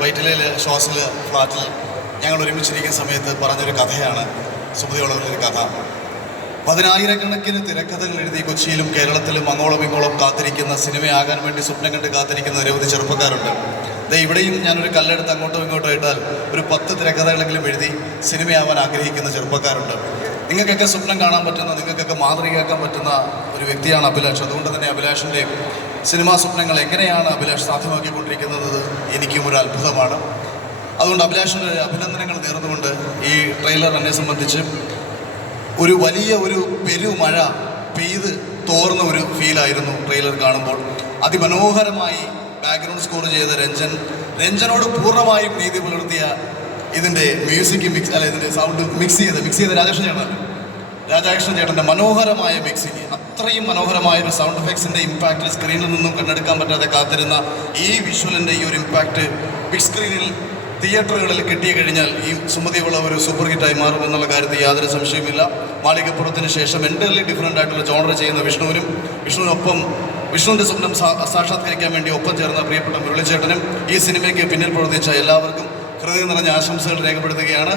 വൈറ്റിലയിൽ ഷോസിൽ ഫ്ലാറ്റിൽ ഞങ്ങൾ ഒരുമിച്ചിരിക്കുന്ന സമയത്ത് പറഞ്ഞൊരു കഥയാണ് സുമതിയുള്ളവരുടെ കഥ. പതിനായിരക്കണക്കിന് തിരക്കഥകൾ എഴുതി കൊച്ചിയിലും കേരളത്തിലും അങ്ങോളം ഇങ്ങോളം കാത്തിരിക്കുന്ന സിനിമയാകാൻ വേണ്ടി സ്വപ്നം കണ്ട് കാത്തിരിക്കുന്ന നിരവധി ചെറുപ്പക്കാരുണ്ട്. ദേ ഇവിടെയും ഞാനൊരു കല്ലെടുത്ത് അങ്ങോട്ടും ഇങ്ങോട്ടും ഇട്ടാൽ ഒരു പത്ത് തിരക്കഥകളെങ്കിലും എഴുതി സിനിമയാവാൻ ആഗ്രഹിക്കുന്ന ചെറുപ്പക്കാരുണ്ട്. നിങ്ങൾക്കൊക്കെ സ്വപ്നം കാണാൻ പറ്റുന്ന നിങ്ങൾക്കൊക്കെ മാതൃകയാക്കാൻ പറ്റുന്ന ഒരു വ്യക്തിയാണ് അഭിലാഷ്. അതുകൊണ്ട് തന്നെ അഭിലാഷിന്റെ സിനിമാ സ്വപ്നങ്ങൾ എങ്ങനെയാണ് അഭിലാഷ് സാധ്യമാക്കിക്കൊണ്ടിരിക്കുന്നത് എനിക്കും ഒരു അത്ഭുതമാണ്. അതുകൊണ്ട് അഭിലാഷിന്റെ അഭിനന്ദനങ്ങൾ നേർന്നുകൊണ്ട് ഈ ട്രെയിലർ എന്നെ സംബന്ധിച്ച് ഒരു വലിയ ഒരു പെരുമഴ പെയ്ത് തോർന്ന ഒരു ഫീലായിരുന്നു ട്രെയിലർ കാണുമ്പോൾ. അതിമനോഹരമായി ബാക്ക്ഗ്രൗണ്ട് സ്കോർ ചെയ്ത രഞ്ജൻ. രഞ്ജനോട് പൂർണമായും നീതി പുലർത്തിയ ഇതിന്റെ മ്യൂസിക് മിക്സ് അല്ല ഇതിന്റെ സൗണ്ട് മിക്സ് ചെയ്ത് മിക്സ് ചെയ്ത രാജകൃഷ്ണൻ ചേട്ടൻ രാജകൃഷ്ണൻ ചേട്ടന്റെ മനോഹരമായ മിക്സിങ് അത്രയും മനോഹരമായ ഒരു സൗണ്ട് എഫക്ട്സിന്റെ ഇമ്പാക്റ്റിൽ സ്ക്രീനിൽ നിന്നും കണ്ടെടുക്കാൻ പറ്റാതെ കാത്തിരുന്ന ഈ വിഷ്വലിന്റെ ഈ ഒരു ഇമ്പാക്റ്റ് ബിഗ് സ്ക്രീനിൽ തിയേറ്ററുകളിൽ കിട്ടിയ കഴിഞ്ഞാൽ ഈ സുമതിയുള്ള ഒരു സൂപ്പർ ഹിറ്റായി മാറുമെന്നുള്ള കാര്യത്തിൽ യാതൊരു സംശയവുമില്ല. മാളികപ്പുറത്തിന് ശേഷം എന്റർലി ഡിഫറെന്റ് ആയിട്ടുള്ള ജോണർ ചെയ്യുന്ന വിഷ്ണുവിനും വിഷ്ണുവിനൊപ്പം വിഷ്ണുവിന്റെ സ്വപ്നം സാക്ഷാത്കരിക്കാൻ വേണ്ടി ഒപ്പം ചേർന്ന പ്രിയപ്പെട്ട മുരളിച്ചേട്ടനും ഈ സിനിമയ്ക്ക് പിന്നിൽ പ്രവർത്തിച്ച എല്ലാവർക്കും ഹൃദയം നിറഞ്ഞ ആശംസകൾ രേഖപ്പെടുത്തുകയാണ്.